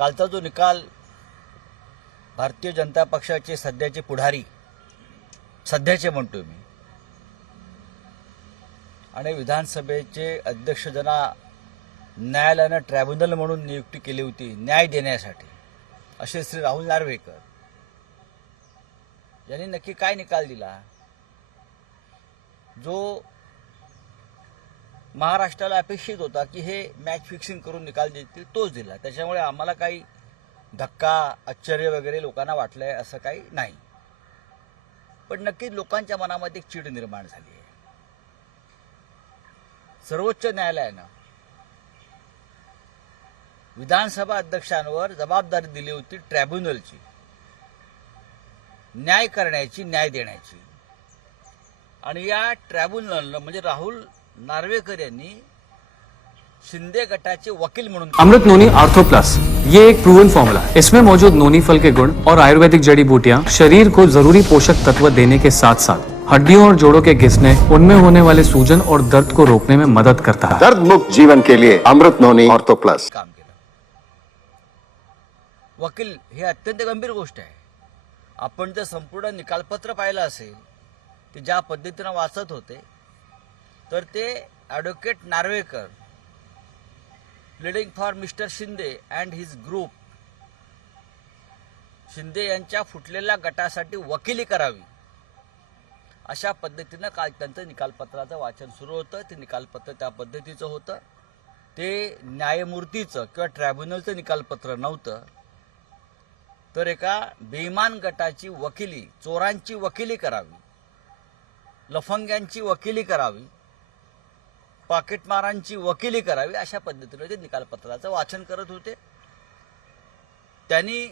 कालचा जो निकाल भारतीय जनता पक्षाचे सध्याचे पुढारी सध्याचे म्हणतो मी आणि विधानसभेचे अध्यक्ष ज्यांना न्यायालयानं ट्रायब्युनल म्हणून नियुक्ती केली होती न्याय देण्यासाठी असे श्री राहुल नार्वेकर यांनी नक्की काय निकाल दिला जो महाराष्ट्राला अपेक्षित होता की हे मॅच फिक्सिंग करून निकाल देतील तोच दिला। त्याच्यामुळे आम्हाला काही धक्का आश्चर्य वगैरे लोकांना वाटलंय असं काही नाही, पण नक्कीच लोकांच्या मनामध्ये एक चीड निर्माण झाली आहे। सर्वोच्च न्यायालयानं विधानसभा अध्यक्षांवर जबाबदारी दिली होती ट्रायब्युनलची, न्याय करण्याची, न्याय देण्याची, आणि या ट्रायब्युनलनं म्हणजे राहुल नार्वेकर यांनी शिंदे गटाचे वकील म्हणून अमृत नोनी आर्थो प्लस ये एक प्रूवन फॉर्मूला है। इसमें मौजूद नोनी फल के गुण और आयुर्वेदिक जड़ी बूटियां शरीर को जरूरी पोषक तत्व देने के साथ साथ हड्डियों और जोड़ों के घिसने, उनमें होने वाले सूजन और दर्द को रोकने में मदद करता है। दर्द मुक्त जीवन के लिए अमृत नोनी ऑर्थो प्लस काम केलं। वकील हे अत्यंत गंभीर गोष्ट आहे। आपण जर संपूर्ण निकालपत्र पाहिलं असेल ते ज्या पद्धतीनं वाचत होते तर ते advocate Narwekar pleading for mister Shinde and his group, Shinde यांच्या फुटलेल्या गटासाठी वकिली करावी अशा पद्धतीनं काल त्यांचं निकालपत्राचं वाचन सुरू होतं। ते निकालपत्र त्या पद्धतीचं होतं, ते न्यायमूर्तीचं किंवा ट्रायब्युनलचं निकालपत्र नव्हतं, तर एका बेईमान गटाची वकिली, चोरांची वकिली करावी, लफंग्यांची वकिली करावी, पाकिटमारांची वकिली करावी अशा पद्धतीने ते निकालपत्राचं वाचन करत होते। त्यांनी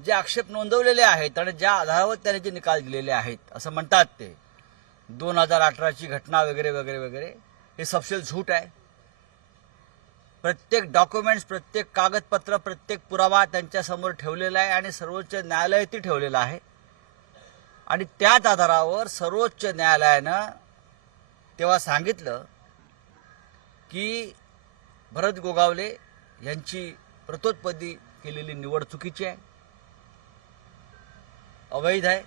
जे आक्षेप नोंदवलेले आहेत आणि ज्या आधारावर त्यांनी जे निकाल दिलेले आहेत असं म्हणतात ते 2018ची घटना वगैरे वगैरे वगैरे हे सपशेल झूट आहे। प्रत्येक डॉक्युमेंट्स, प्रत्येक कागदपत्र, प्रत्येक पुरावा त्यांच्या समोर ठेवलेला आहे आणि सर्वोच्च न्यायालयातही ठेवलेला आहे आणि त्याच आधारावर सर्वोच्च न्यायालयानं तेव्हा सांगितलं की भरत गोगावले यांची प्रतोत्पत्ती केलेली निवड चुकीची आहे, अवैध आहे।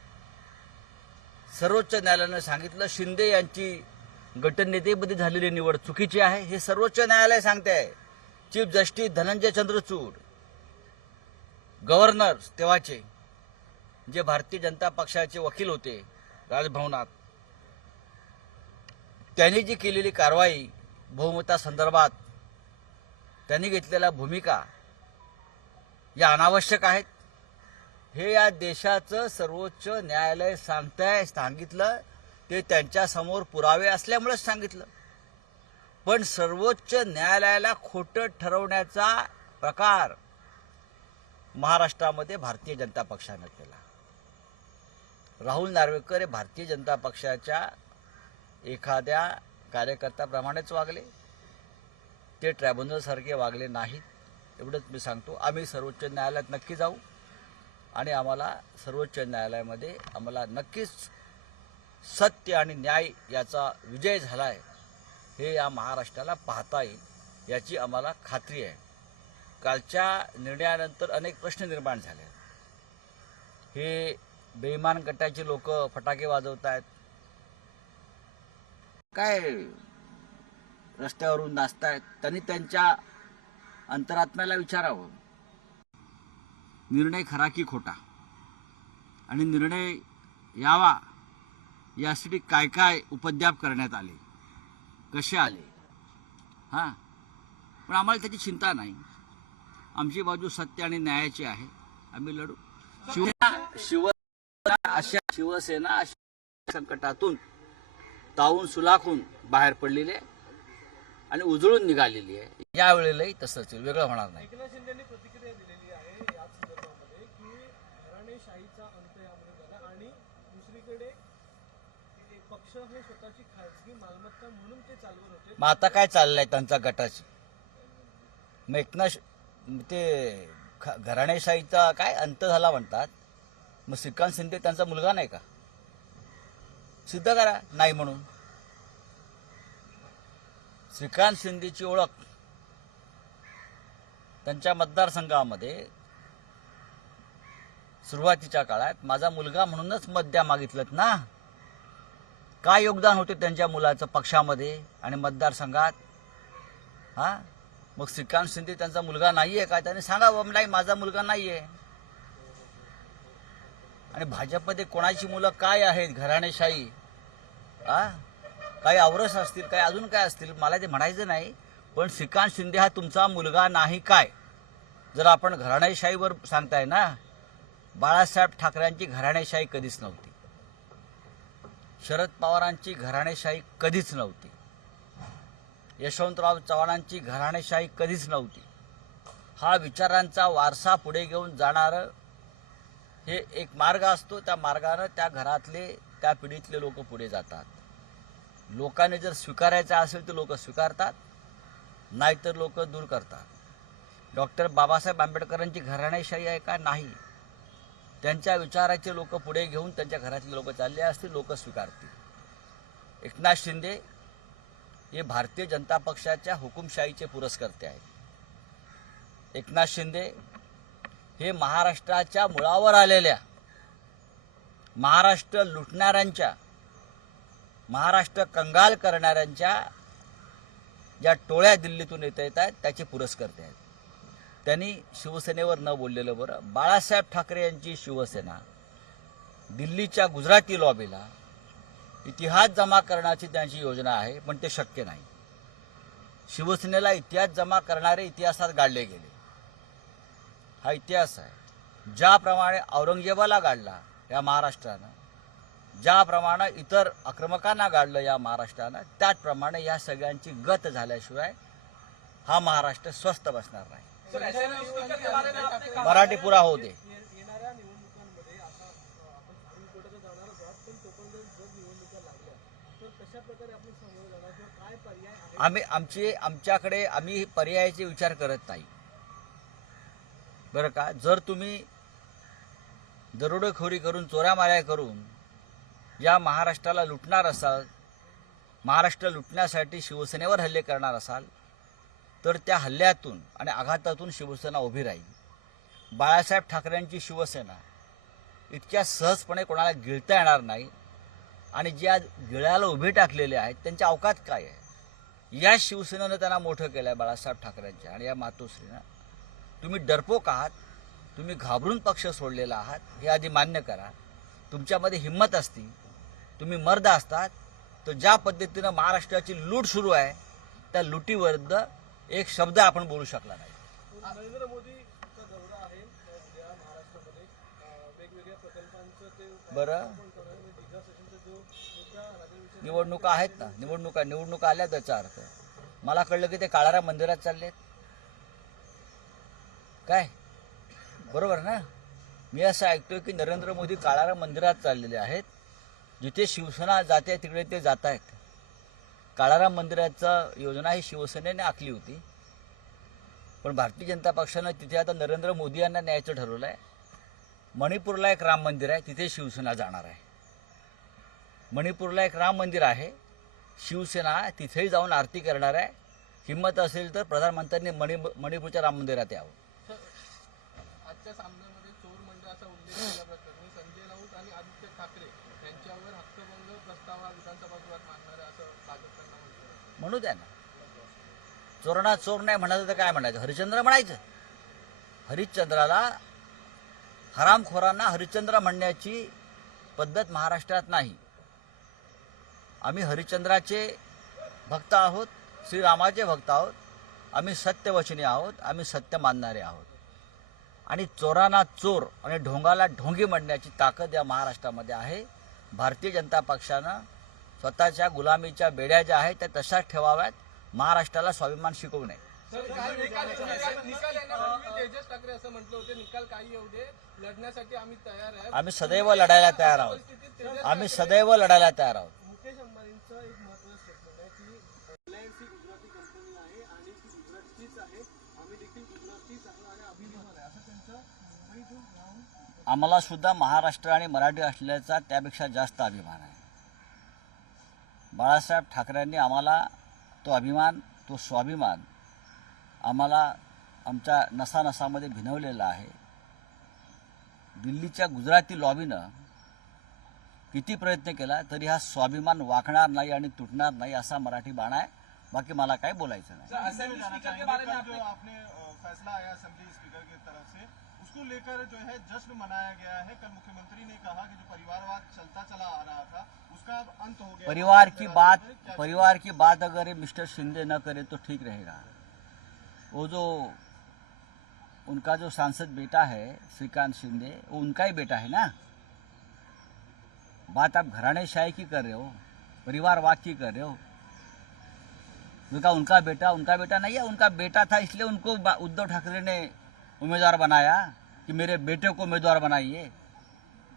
सर्वोच्च न्यायालयानं सांगितलं शिंदे यांची गटनेतेपदी झालेली निवड चुकीची आहे, हे सर्वोच्च न्यायालय सांगते आहे। Chief justice Dhananjay Chandrachud, governor तेव्हाचे जे भारतीय जनता पक्षाचे वकील होते राजभवनात, त्यांनी जी केलेली कारवाई बहुमतासंदर्भात त्यांनी घेतलेल्या भूमिका या अनावश्यक आहेत हे या देशाचं सर्वोच्च न्यायालय सांगितलं। ते त्यांच्या समोर पुरावे असल्यामुळेच सांगितलं, पण सर्वोच्च न्यायालयाला खोटं ठरवण्याचा प्रकार महाराष्ट्रामध्ये भारतीय जनता पक्षानं केला। राहुल नार्वेकर हे भारतीय जनता पक्षाच्या एखाद्या कार्यकर्त्याप्रमाणेच वागले, ते ट्रायब्युनल सारखे वागले नाहीत, एवढंच मी सांगतो। आम्ही सर्वोच्च न्यायालयात नक्की जाऊ आणि आम्हाला सर्वोच्च न्यायालयामध्ये आम्हाला नक्कीच सत्य आणि न्याय याचा विजय झाला आहे हे या महाराष्ट्राला पाहता येईल याची आम्हाला खात्री आहे। कालच्या निर्णयानंतर अनेक प्रश्न निर्माण झाले। हे बेईमान गटाचे लोक फटाके वाजवत आहेत, काय रस्त्यावरून नाचतायत, त्यांनी त्यांच्या अंतरात्म्याला विचारावं निर्णय खरा की खोटा आणि निर्णय यावा यासाठी काय काय उपद्व्याप करण्यात आले, कसे आले। हां, पण आम्हाला त्याची चिंता नाही, आमची बाजू सत्य आणि न्यायाची आहे, आम्ही लढू। शिवसेना अशा संकटातून तावून सुलाखून बाहेर पडलेली आहे आणि उजळून निघालेली आहे। यावेळेलाही तसंच वेगळं होणार नाही। एकनाथ शिंदेंनी प्रतिक्रिया दिलेली आहे याच संदर्भामध्ये की घराणेशाहीचा अंत यामध्ये झाला आणि दुसरीकडे पक्ष हे स्वतःची खासगी मालमत्ता म्हणून ते चालवत होते। मग आता काय चाललंय त्यांचा गटाची, मग एकनाथ ते घराणेशाहीचा काय अंत झाला म्हणतात, मग श्रीकांत शिंदे त्यांचा मुलगा नाही का? सिद्ध करा नाही म्हणून। श्रीकांत शिंदेची ओळख त्यांच्या मतदारसंघामध्ये सुरुवातीच्या काळात माझा मुलगा म्हणूनच मत द्या मागितलं ना. काय योगदान होते त्यांच्या मुलाचं पक्षामध्ये आणि मतदारसंघात? हां, मग श्रीकांत शिंदे त्यांचा मुलगा नाही आहे का? त्याने सांगावं नाही माझा मुलगा नाही आहे. आणि भाजपमध्ये कोणाची मुलं काय आहेत? घराणेशाही काही औरस असतील, काही अजून काय असतील, मला ते म्हणायचं नाही. पण श्रीकांत शिंदे हा तुमचा मुलगा नाही काय? जर आपण घराणेशाहीवर सांगताय ना, बाळासाहेब ठाकरेंची घराणेशाही कधीच नव्हती. शरद पवारांची घराणेशाही कधीच नव्हती. यशवंतराव चव्हाणांची घराणेशाही कधीच नव्हती. हा विचारांचा वारसा पुढे घेऊन जाणारं हे एक मार्ग असतो. त्या मार्गानं त्या घरातले, त्या पिढीतले लोक पुढे जातात. लोकांनी जर स्वीकारायचं असेल तर लोक स्वीकारतात, नाहीतर लोक दूर करतात. डॉक्टर बाबासाहेब आंबेडकरांची घराणेशाही आहे का? नाही. त्यांच्या विचाराचे लोक पुढे घेऊन त्यांच्या घरातले लोक चालले असतील, लोक स्वीकारतील. एकनाथ शिंदे हे भारतीय जनता पक्षाच्या हुकुमशाहीचे पुरस्कर्ते आहेत. एकनाथ शिंदे हे महाराष्ट्राच्या मुळावर आलेल्या, महाराष्ट्र लुटणाऱ्यांच्या, महाराष्ट्र कंगाल करणाऱ्यांच्या ज्या टोळ्या दिल्लीतून येत आहेत त्याचे पुरस्कर्ते आहेत. त्यांनी शिवसेनेवर न बोललेलं बरं. बाळासाहेब ठाकरे यांची शिवसेना दिल्लीच्या गुजराती लॉबीला इतिहास जमा करण्याची त्यांची योजना आहे, पण ते शक्य नाही. शिवसेनेला इतिहास जमा करणारे इतिहासात गाडले गेले. हा इतिहास आहे. ज्याप्रमाणे औरंगजेबाला गाडला या महाराष्ट्रानं, ज्याप्रमाणे इतर आक्रमकांना गाडलं या महाराष्ट्रानं, त्याचप्रमाणे या सगळ्यांची गत झाल्याशिवाय हा महाराष्ट्र स्वस्थ बसणार नाही. मराठी पुरा होऊ दे. येणाऱ्या निवडणुकांमध्ये आता आपण सुप्रीम कोर्टात जाणारच आहात, पण तोपर्यंत जर निवडणुका लागल्या तर कशा प्रकारे आपण समोर जाणार किंवा काय पर्याय आहे? आमच्याकडे आम्ही पर्यायाचे विचार करत नाही बरं का. जर तुम्ही दरोडेखोरी करून, चोऱ्यामाऱ्या करून या महाराष्ट्राला लुटणार असाल, महाराष्ट्र लुटण्यासाठी शिवसेनेवर हल्ले करणार असाल, तर त्या हल्ल्यातून आणि आघातातून शिवसेना उभी राहील. बाळासाहेब ठाकरेंची शिवसेना इतक्या सहजपणे कोणाला गिळता येणार नाही. आणि ज्या गिळ्याला उभे टाकलेले आहेत त्यांच्या अवकात काय आहे? या शिवसेनेनं त्यांना मोठं केलं आहे, बाळासाहेब ठाकरेंच्या आणि या मातोश्रीनं. तुम्ही डरपोक आहात, तुम्ही घाबरून पक्ष सोडलेला आहात, हे आधी मान्य करा. तुमच्यामध्ये हिंमत असती, तुम्ही मर्द असतात, तर ज्या पद्धतीनं महाराष्ट्राची लूट सुरू आहे त्या लुटीविरुद्ध एक शब्द आपण बोलू शकला नाही. नरेंद्र मोदीचा दौरा आहे उद्या महाराष्ट्रामध्ये, वेगवेगळ्या प्रकल्पांचं ते बरं, दिघा सेशनचा जो मुद्दा राज्याविषयी निवडणुका आहेत ना, निवडणुका आल्या त्याचा अर्थ मला कळलं की ते काळाराम मंदिरात चाललेत काय? बरोबर ना? मी असं ऐकतोय की नरेंद्र मोदी काळाराम मंदिरात चाललेले आहेत. जिथे शिवसेना जाते तिकडे ते जात आहेत. काळाराम मंदिराचं योजना ही शिवसेनेने आखली होती, पण भारतीय जनता पक्षानं तिथे आता नरेंद्र मोदी यांना न्यायचं ठरवलं आहे. मणिपूरला एक राम मंदिर आहे, तिथे शिवसेना जाणार आहे. मणिपूरला एक राम मंदिर आहे, शिवसेना तिथेही जाऊन आरती करणार आहे. हिंमत असेल तर प्रधानमंत्र्यांनी मणिपूरच्या राम मंदिरात यावं. आजच्या सामन्यामध्ये चोर मंडळाचा उल्लेख केल्याप्रकरणी संजय राऊत आणि आदित्य ठाकरे यांच्यावर हक्कभंग प्रस्ताव विधानसभा गृहात मांडणार आहे असं भाजपनं म्हटलं. म्हणू द्या ना. चोरणा चोर नाही म्हणायचं तर काय म्हणायचं? हरिश्चंद्र म्हणायचं. हरिश्चंद्राला, हरामखोरांना हरिश्चंद्र म्हणण्याची पद्धत महाराष्ट्रात नाही. आम्ही हरिश्चंद्राचे भक्त आहोत, श्रीरामाचे भक्त आहोत, आम्ही सत्यवचनी आहोत, आम्ही सत्य मानणारे आहोत. आणि चोरांना चोर आणि ढोंगाला ढोंगी म्हणण्याची ताकद या महाराष्ट्रामध्ये आहे. भारतीय जनता पक्षानं स्वतःच्या गुलामीच्या बेड्या ज्या आहेत त्या तशाच ठेवाव्यात. महाराष्ट्राला स्वाभिमान शिकवू नये. निकाल येण्यापूर्वी तेजस ठाकरे असं म्हटलं होतं, निकाल काही येऊ दे, लढण्यासाठी आम्ही तयार आहे. आम्ही सदैव लढायला तयार आहोत. आम्ही सदैव लढायला तयार आहोत. मुकेश अंबानींचं एक महत्त्वाचं स्टेटमेंट आहे की रिलायन्स ही गुजराती कंपनी आहे आणि ती गुजरातचीच आहे, आम्ही देखील गुजरातीच आहे आणि अभिमान आहे, असं त्यांचं मुंबईतून जाऊन आम्हाला सुद्धा महाराष्ट्र आणि मराठी असल्याचा त्यापेक्षा जास्त अभिमान आहे. बाळासाहेब ठाकरेंनी आम्हाला तो अभिमान, तो स्वाभिमान आम्हाला आमच्या नसानसामध्ये भिनवलेला आहे. दिल्लीच्या गुजराती लॉबीनं किती प्रयत्न केला तरी हा स्वाभिमान वाकणार नाही आणि तुटणार नाही असा मराठी बाणा आहे. बाकी मला काही बोलायचं नाही. असेंबली स्पीकर के बारे में जो आपने फैसला आया असेंबली स्पीकर की तरफ से उसको लेकर जो है जश्न मनाया गया है. कल मुख्यमंत्री ने कहा कि जो परिवारवाद चलता चला आ रहा था उसका अब अंत हो गया. परिवार की बात अगर ये मिस्टर शिंदे न करे तो ठीक रहेगा. वो जो उनका जो सांसद बेटा है श्रीकांत शिंदे, वो उनका ही बेटा है ना. बात आप घराणेशाही की कर रहे हो, परिवारवाद की कर रहे हो. उनका बेटा नहीं है. उनका बेटा था इसलिए उनको उद्धव ठाकरे ने उम्मीदवार बनाया कि मेरे बेटे को उम्मीदवार बनाइए.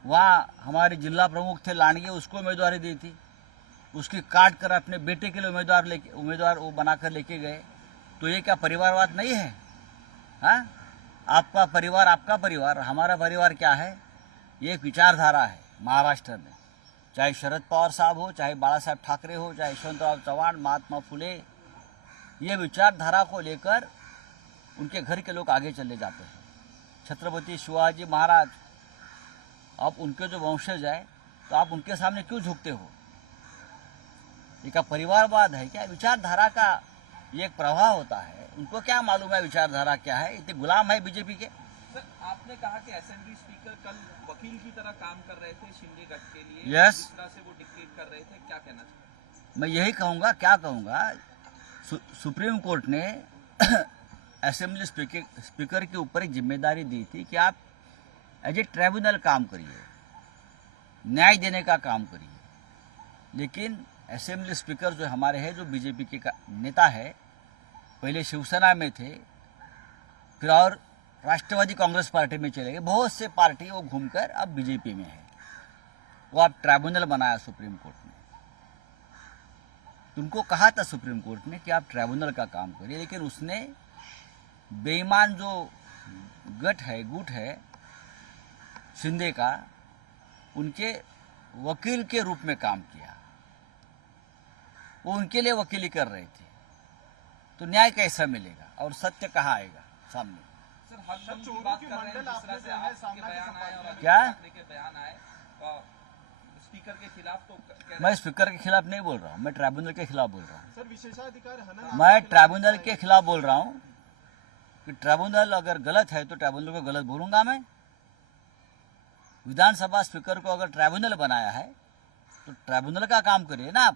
वहाँ हमारे जिला प्रमुख थे लांडगे, उसको उम्मीदवारी दी थी. उसकी काट कर अपने बेटे के लिए उम्मीदवार वो बनाकर लेके गए. तो ये क्या परिवारवाद नहीं है? हाँ, आपका परिवार, हमारा परिवार क्या है? ये एक विचारधारा है महाराष्ट्र में. चाहे शरद पवार साहब हो, चाहे बाला साहब ठाकरे हो, चाहे यशवंतराव चव्हाण, महात्मा फुले, ये विचारधारा को लेकर उनके घर के लोग आगे चले जाते हैं. छत्रपति शिवाजी महाराज, आप उनके जो वंशज है तो आप उनके सामने क्यों झुकते हो? ये क्या परिवारवाद है क्या? विचारधारा का ये एक प्रवाह होता है. उनको क्या मालूम है विचारधारा क्या है? इतने गुलाम है बीजेपी के. सर, आपने कहा कि असेंबली स्पीकर कल वकील की तरह काम कर रहे थे शिंदे गठ के लिए. Yes. जिस तरह से वो डिक्टेट कर रहे थे, क्या कहना चाहिए? मैं यही कहूँगा, क्या कहूँगा, सुप्रीम कोर्ट ने असेंबली स्पीकर के ऊपर एक जिम्मेदारी दी थी कि आप एज ए ट्राइब्यूनल काम करिए, न्याय देने का काम करिए. लेकिन असेंबली स्पीकर जो हमारे हैं, जो बीजेपी के नेता है, पहले शिवसेना में थे, फिर और राष्ट्रवादी कांग्रेस पार्टी में चले गए. बहुत से पार्टी वो घूमकर अब बीजेपी में है. वो अब ट्राइब्यूनल बनाया सुप्रीम कोर्ट ने. तुमको कहा था सुप्रीम कोर्ट ने कि आप ट्राइब्यूनल का काम करिए, लेकिन उसने बेईमान जो गुट है शिंदे का, उनके वकील के रूप में काम किया. वो उनके लिए वकीली कर रहे थे. तो न्याय कैसा मिलेगा और सत्य कहाँ आएगा सामने? सर, हक की बात कर रहे हैं, जिस तरह से आपके बयान आए और क्या? ठाकरे के बयान आए स्पीकर के खिलाफ, तो कह रहे मैं स्पीकर के खिलाफ नहीं बोल रहा हूँ, मैं ट्राइब्यूनल के खिलाफ बोल रहा हूँ. सर विशेषाधिकार हनन मैं ट्राइब्यूनल के खिलाफ बोल रहा हूँ कि ट्राइब्यूनल अगर गलत है तो ट्राइब्यूनल को गलत बोलूंगा मैं. विधानसभा स्पीकर को अगर ट्राइब्यूनल बनाया है तो ट्राइब्यूनल का काम करिए ना.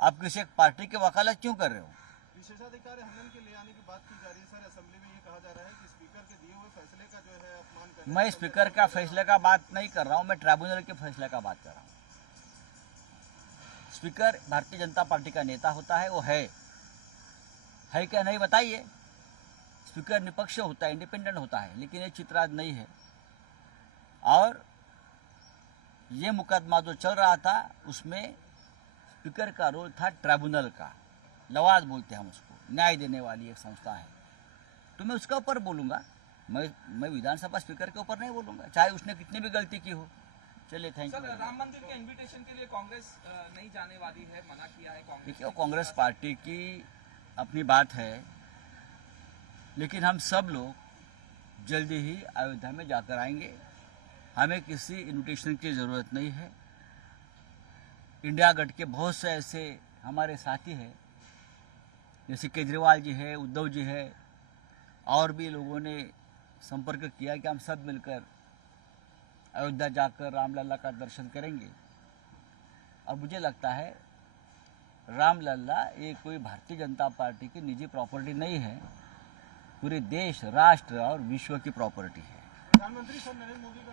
आप किसी एक पार्टी की वकालत क्यों कर रहे हो? विशेषाधिकार हनन के ले आने की बात की जा रही है. सर असेंबली में ये कहा जा रहा है कि स्पीकर के दिए हुए फैसले का जो है अपमान कर रहे हैं. मैं स्पीकर का फैसले का बात नहीं कर रहा हूँ, मैं ट्राइब्यूनल के फैसले का बात कर रहा हूँ. स्पीकर भारतीय जनता पार्टी का नेता होता है, वो है क्या नहीं बताइए. स्पीकर निपक्ष होता है, इंडिपेंडेंट होता है, लेकिन ये चित्र आज नहीं है. और ये मुकदमा जो चल रहा था उसमें स्पीकर का रोल था ट्राइब्यूनल का. लवाद बोलते हैं हम उसको, न्याय देने वाली एक संस्था है. तो मैं उसके ऊपर बोलूँगा, मैं विधानसभा स्पीकर के ऊपर नहीं बोलूँगा, चाहे उसने कितनी भी गलती की हो. चलिए, थैंक सर, यू. राम मंदिर के इनविटेशन के लिए कांग्रेस नहीं जाने वाली है, मना किया है कांग्रेस देखिए, ने. वो कांग्रेस पार्टी की अपनी बात है, लेकिन हम सब लोग जल्दी ही अयोध्या में जाकर आएंगे. हमें किसी इनविटेशन की ज़रूरत नहीं है. इंडिया गठ के बहुत से ऐसे हमारे साथी हैं, जैसे केजरीवाल जी है, उद्धव जी है, और भी लोगों ने संपर्क किया कि हम सब मिलकर अयोध्या जाकर रामलला का दर्शन करेंगे. और मुझे लगता है रामलला ये कोई भारतीय जनता पार्टी की निजी प्रॉपर्टी नहीं है, पूरे देश, राष्ट्र और विश्व की प्रॉपर्टी है. प्रधानमंत्री सर नरेंद्र मोदी का